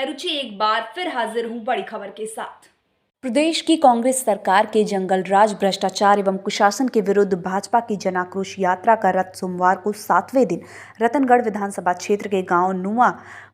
मैं रुचि एक बार फिर हाजिर हूं बड़ी खबर के साथ। प्रदेश की कांग्रेस सरकार के जंगल राज, भ्रष्टाचार एवं कुशासन के विरुद्ध भाजपा की जन आक्रोश यात्रा का रथ सोमवार को 7वें दिन रतनगढ़ विधानसभा क्षेत्र के गांव नुआ,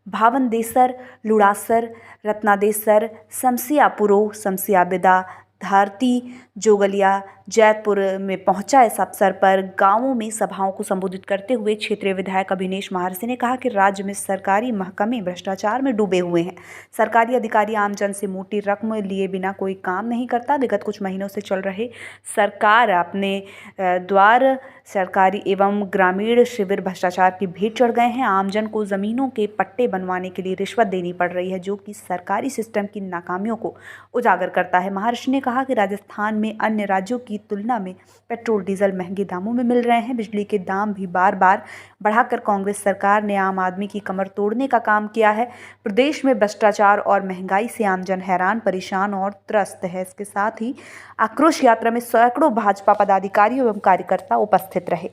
भावनदेसर, लुड़ासर, रत्नादेसर, समसियापुरो, समसियाबिदा, धारती, जोगलिया, जैतपुर में पहुंचा। इस अवसर पर गांवों में सभाओं को संबोधित करते हुए क्षेत्रीय विधायक अभिनेश महर्षि ने कहा कि राज्य में सरकारी महकमे भ्रष्टाचार में डूबे हुए हैं। सरकारी अधिकारी आमजन से मोटी रकम लिए बिना कोई काम नहीं करता। विगत कुछ महीनों से चल रहे सरकार अपने द्वार सरकारी एवं ग्रामीण शिविर भ्रष्टाचार की भेंट चढ़ गए हैं। आमजन को जमीनों के पट्टे बनवाने के लिए रिश्वत देनी पड़ रही है, जो कि सरकारी सिस्टम की नाकामियों को उजागर करता है। महर्षि ने कहा कि राजस्थान में अन्य राज्यों की तुलना में पेट्रोल डीजल महंगे दामों में मिल रहे हैं। बिजली के दाम भी बार बार बढ़ाकर कांग्रेस सरकार ने आम आदमी की कमर तोड़ने का काम किया है। प्रदेश में भ्रष्टाचार और महंगाई से आमजन हैरान, परेशान और त्रस्त है। इसके साथ ही आक्रोश यात्रा में सैकड़ों भाजपा पदाधिकारी एवं कार्यकर्ता उपस्थित रहे।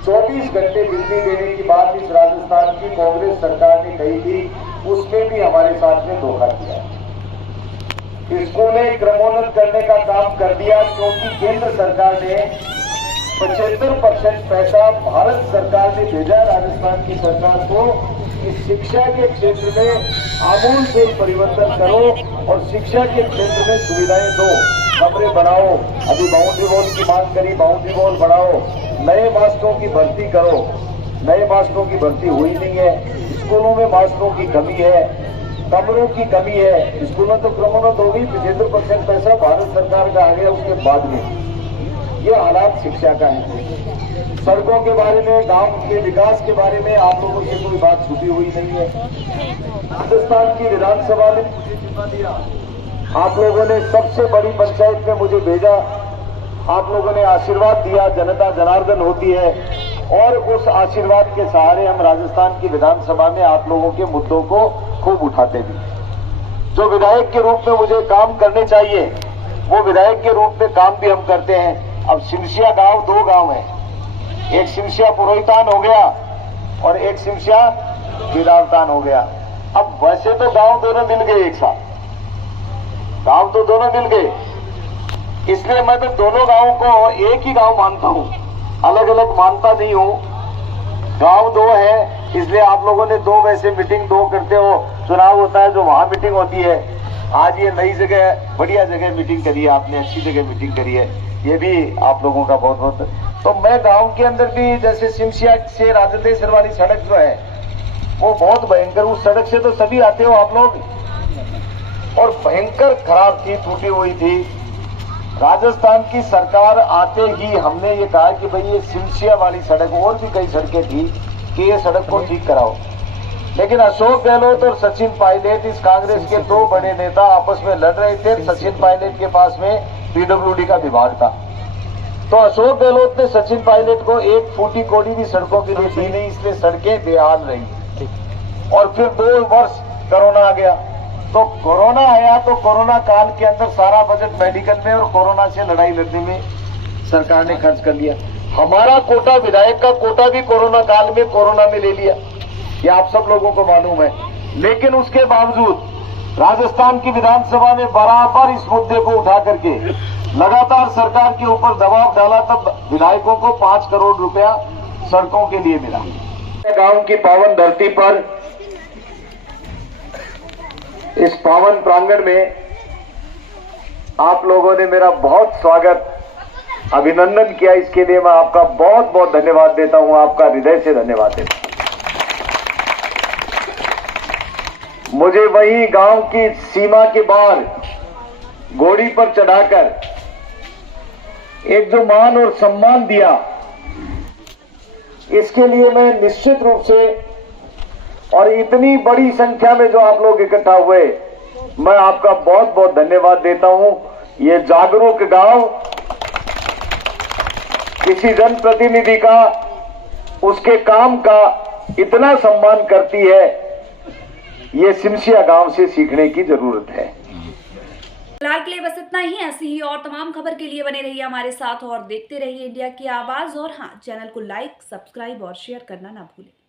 24 घंटे बिजली देने की बात इस राजस्थान की कांग्रेस सरकार ने कही थी, उसमें भी हमारे साथ में धोखा किया। इसको ने क्रमोन्नत करने का काम कर दिया, क्योंकि केंद्र सरकार ने 75% पैसा भारत सरकार ने भेजा राजस्थान की सरकार को कि शिक्षा के क्षेत्र में आमूलचूल परिवर्तन करो और शिक्षा के क्षेत्र में सुविधाएं दो, कमरे बढ़ाओ। अभी बाउंड्री वॉल की मांग करी, बाउंड्री वॉल बढ़ाओ, नए मास्टरों की भर्ती करो। नए मास्टरों की भर्ती हुई नहीं है, स्कूलों में मास्टरों की कमी है, कमरों की कमी है। स्कूलों तो क्रमोन्नत हो गई, 75% पैसा भारत सरकार का आ गया उसके बाद में। ये हालात शिक्षा का है। सड़कों के बारे में, गांव के विकास के बारे में आप लोगों से कोई बात छुपी हुई नहीं है। राजस्थान की विधानसभा ने मुझे जिम्मा दिया, आप लोगों ने सबसे बड़ी पंचायत में मुझे भेजा, आप लोगों ने आशीर्वाद दिया। जनता जनार्दन होती है और उस आशीर्वाद के सहारे हम राजस्थान की विधानसभा में आप लोगों के मुद्दों को खूब उठाते भी। जो विधायक के रूप में मुझे काम करने चाहिए, वो विधायक के रूप में काम भी हम करते हैं। अब सिमसिया गांव 2 गांव है, एक सिमसिया पुरोहितान हो गया और एक सिमसिया गिरावतान हो गया। अब वैसे तो गांव दोनों मिल गए, एक साथ गांव तो दोनों मिल गए, इसलिए मैं तो दोनों गांवों को एक ही गांव मानता हूं, अलग अलग मानता नहीं हूं। गांव 2 है, इसलिए आप लोगों ने 2 वैसे मीटिंग 2 करते हो। चुनाव होता है जो वहां मीटिंग होती है। आज ये नई जगह, बढ़िया जगह मीटिंग करी है आपने, अच्छी जगह मीटिंग करी है, ये भी आप लोगों का बहुत बहुत। तो मैं गांव के अंदर भी, जैसे सिमसिया से राजदेसर वाली सड़क जो है वो बहुत भयंकर, उस सड़क से तो सभी आते हो आप लोग, और भयंकर खराब थी, टूटी हुई थी। राजस्थान की सरकार आते ही हमने ये कहा कि भाई ये सिमसिया वाली सड़क, और भी कई सड़कें थी, कि ये सड़क को ठीक कराओ। लेकिन अशोक गहलोत और सचिन पायलट, इस कांग्रेस के 2 बड़े नेता आपस में लड़ रहे थे। सचिन पायलट के पास में पीडब्ल्यूडी का विभाग था, तो अशोक गहलोत ने सचिन पायलट को 1 फूटी कोड़ी भी सड़कों के लिए दी नहीं, इसलिए सड़कें बेहाल रही। और फिर 2 वर्ष कोरोना आ गया, तो कोरोना आया तो कोरोना काल के अंदर सारा बजट मेडिकल में और कोरोना से लड़ाई लड़ने में सरकार ने खर्च कर लिया। हमारा कोटा, विधायक का कोटा भी कोरोना काल में कोरोना में ले लिया, ये आप सब लोगों को मालूम है। लेकिन उसके बावजूद राजस्थान की विधानसभा में बराबर इस मुद्दे को उठा करके लगातार सरकार के ऊपर दबाव डाला, तब विधायकों को 5 करोड़ रुपया सड़कों के लिए मिला। गांव की पावन धरती पर, इस पावन प्रांगण में आप लोगों ने मेरा बहुत स्वागत, अभिनंदन किया। इसके लिए मैं आपका बहुत बहुत धन्यवाद देता हूं, आपका हृदय से धन्यवाद देता हूं। मुझे वही गांव की सीमा के बाहर घोड़ी पर चढ़ाकर एक जो मान और सम्मान दिया, इसके लिए मैं निश्चित रूप से, और इतनी बड़ी संख्या में जो आप लोग इकट्ठा हुए, मैं आपका बहुत बहुत धन्यवाद देता हूं। ये जागरूक गांव किसी जनप्रतिनिधि का, उसके काम का इतना सम्मान करती है, ये सिमसिया गांव से सीखने की जरूरत है। फिलहाल के लिए बस इतना ही। ऐसी ही और तमाम खबर के लिए बने रहिए हमारे साथ और देखते रहिए इंडिया की आवाज। और हाँ, चैनल को लाइक, सब्सक्राइब और शेयर करना ना भूलें।